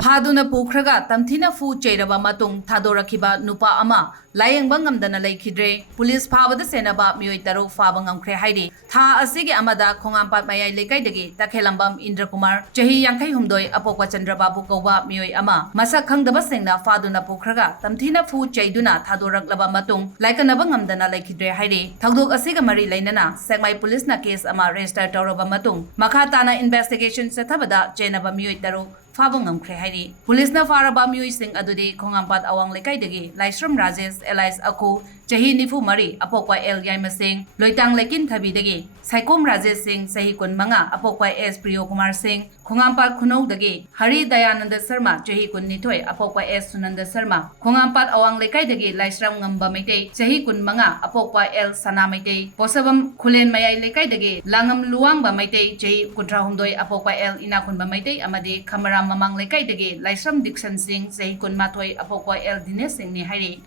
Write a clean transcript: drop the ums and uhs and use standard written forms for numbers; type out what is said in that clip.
Faduna Pukhraga Tamthina Fu-Cheiraba Matung Thadorakhiba Nupa ama Layengba Ngamdana Leikhidre Police Phabada Senaba Mioi Taruk Faba Ngamkhre Haidi Tha Asigi Amada Khongampat Mayai Lekaidagi Takhelambam Indra Kumar Chahi Yankai Humdoi Apokwa Chandrababu Kowa Mioi ama Masak Khangdaba Sengna Faduna Pukhraga Tamthina Fu-Cheiduna Thadoraklaba Matung Laikanaba Ngamdana Leikhidre Haidi Thagdok Asiga Mari Lainana Sekmai Police na case ama register Tauraba Matung Makhatana investigation Sethabada Chenaba Mioi Taruk Fabang Ngamkhre Haidi Police na Faraba Mioi Sing Adudi Khongampat Awang Lekaidagi Laisram Rajesh Elias Aku Chahi Nifu Mari Apokwa El Yaima Singh Loitang Lekin Thabidagi Saikom Rajesh Singh Sahi Kun Manga Apokwa S Priyo Kumar Singh Khongampat Khunau Dagi Hari Dayananda Sharma Chahi Kun Nithoi Apokwa S Sunanda Sharma Khongampat Awang Lekaidagi Laisram Ngamba Maitei Chahi Kun Manga Apokwa El Sana Maitei Posabam Khulen Mayai Lekaidagi Langam Luang Ba Maitei Chahi Kuntra Humdoi Apokwa El Inakun Ba Maitei Amadi Kamara Mamang Lekaidagi Laisram Dixon Singh Chahi Kun Mathoi Apokwa El Dinesh Singh ni Hari